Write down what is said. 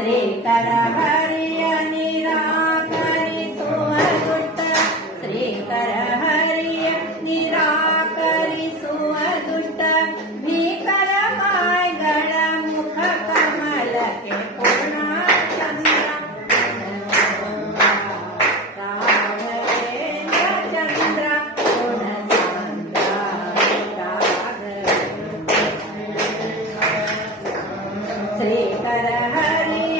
treta da Sekhara Hari